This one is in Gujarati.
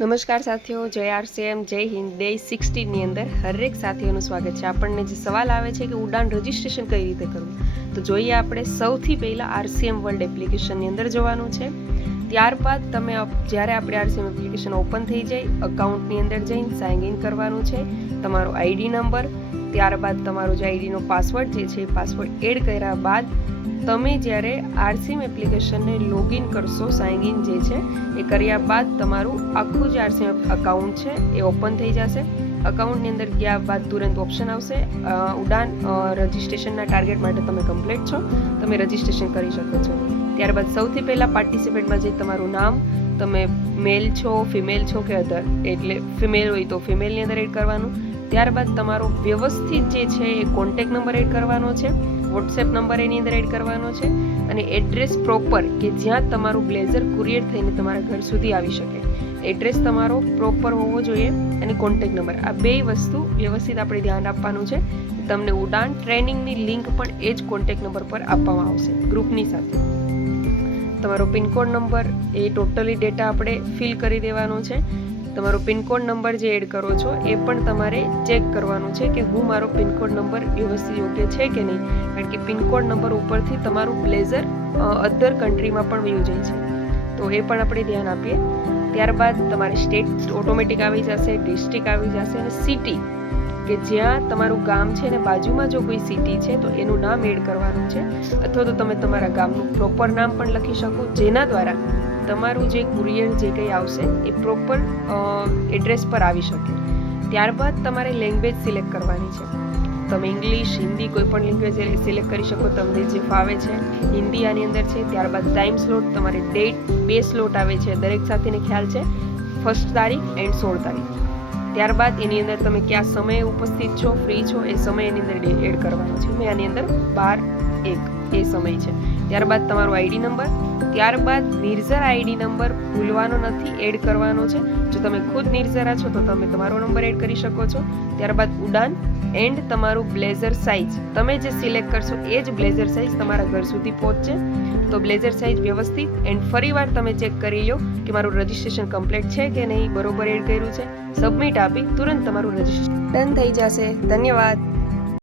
નમસ્કાર સાથીઓ, જય આરસીએમ, જય હિન્દ. ડે 16ની અંદર હરેક સાથીઓનું સ્વાગત છે. આપણને જે સવાલ આવે છે કે ઉડાન રજિસ્ટ્રેશન કઈ રીતે કરવું, તો જોઈએ આપણે સૌથી પહેલાં આરસીએમ વર્લ્ડ એપ્લિકેશનની અંદર જવાનું છે. ત્યારબાદ તમે જ્યારે આપણે આરસીએમ એપ્લિકેશન ઓપન થઈ જાય, અકાઉન્ટની અંદર જઈને સાઇન ઇન કરવાનું છે. તમારો આઈડી નંબર, ત્યારબાદ તમારો જે આઈડીનો પાસવર્ડ જે છે એ પાસવર્ડ એડ કર્યા બાદ તમે જ્યારે આરસીએમ એપ્લિકેશનને લોગિન કરશો, સાઇન ઇન જે છે એ કર્યા બાદ તમારું આખું જે આરસીએમ અકાઉન્ટ છે એ ઓપન થઈ જશે. અકાઉન્ટની અંદર ગયા બાદ તુરંત ઓપ્શન આવશે ઉડાન રજિસ્ટ્રેશનના ટાર્ગેટ માટે તમે કમ્પ્લીટ છો, તમે રજિસ્ટ્રેશન કરી શકો છો. ત્યારબાદ સૌથી પહેલાં પાર્ટિસિપેન્ટમાં જે તમારું નામ, તમે મેલ છો, ફિમેલ છો કે અધર, એટલે ફિમેલ હોય તો ફિમેલની અંદર એડ કરવાનું. ત્યારબાદ તમારો વ્યવસ્થિત જે છે એ કોન્ટેક્ટ નંબર એડ કરવાનો છે, વોટ્સએપ નંબર એની અંદર એડ કરવાનો છે, અને એડ્રેસ પ્રોપર કે જ્યાં તમારું બ્લેઝર કુરિયર થઈને તમારા ઘર સુધી આવી શકે, એડ્રેસ તમારો પ્રોપર હોવો જોઈએ, અને કોન્ટેક્ટ નંબર. આ બે વસ્તુ વ્યવસ્થિત આપણે ધ્યાન આપવાનું છે. તમને ઉડાન ટ્રેનિંગની લિંક પણ એ જ કોન્ટેક્ટ નંબર પર આપવામાં આવશે ગ્રુપની સાથે. તમારો પિનકોડ નંબર એ ટોટલી ડેટા આપણે ફિલ કરી દેવાનો છે. તમારો પિનકોડ નંબર જે એડ કરો છો એ પણ તમારે ચેક કરવાનું છે કે હું મારો પિનકોડ નંબર વ્યવસ્થિત યોગ્ય છે કે નહીં, કારણ કે પિનકોડ નંબર ઉપરથી તમારું બ્લેઝર અધર કન્ટ્રીમાં પણ વયું જાય છે, તો એ પણ આપણે ધ્યાન આપીએ. ત્યારબાદ તમારી સ્ટેટ ઓટોમેટિક આવી જશે, ડિસ્ટ્રિક્ટ આવી જશે, અને સિટી કે જ્યાં તમારું ગામ છે ને બાજુમાં જો કોઈ સિટી છે તો એનું નામ એડ કરવાનું છે, અથવા તો તમે તમારા ગામનું પ્રોપર નામ પણ લખી શકો, જેના દ્વારા તમારું જે કુરિયર જે કંઈ આવશે એ પ્રોપર એડ્રેસ પર આવી શકે. ત્યારબાદ તમારે લેંગ્વેજ સિલેક્ટ કરવાની છે. તમે ઇંગ્લિશ, હિન્દી કોઈ પણ લેંગ્વેજ સિલેક્ટ કરી શકો, તમને જે ફાવે છે. હિન્દી આની અંદર છે. ત્યારબાદ ટાઈમ સ્લોટ, તમારે ડેટ 2 સ્લોટ આવે છે, દરેક સાથીને ખ્યાલ છે, 1 તારીખ એન્ડ 16 તારીખ. ત્યારબાદ એની અંદર તમે કયા સમયે ઉપસ્થિત છો, ફ્રી છો, એ સમય એની અંદર એડ કરવાનો છે. મેં આની અંદર 12:01 એ સમય છે. ત્યારબાદ તમારો આઈડી નંબર, ત્યારબાદ નિર્ઝર આઈડી નંબર ભૂલવાનો નથી, એડ કરવાનો છે. જો તમે ખુદ નિર્ઝરા છો તો તમે તમારો નંબર એડ કરી શકો છો. ત્યારબાદ ઉડાન એન્ડ તમારું બ્લેઝર સાઇઝ, તમે જે સિલેક્ટ કરશો એ જ બ્લેઝર સાઇઝ તમારા ઘર સુધી પહોંચશે. તો બ્લેઝર સાઇઝ વ્યવસ્થિત એન્ડ ફરીવાર તમે ચેક કરી લો કે મારું રજિસ્ટ્રેશન કમ્પ્લીટ છે કે નહીં, બરોબર એડ કર્યું છે. સબમિટ આપી તુરંત તમારું રજિસ્ટ્રેશન ડન થઈ જશે. ધન્યવાદ.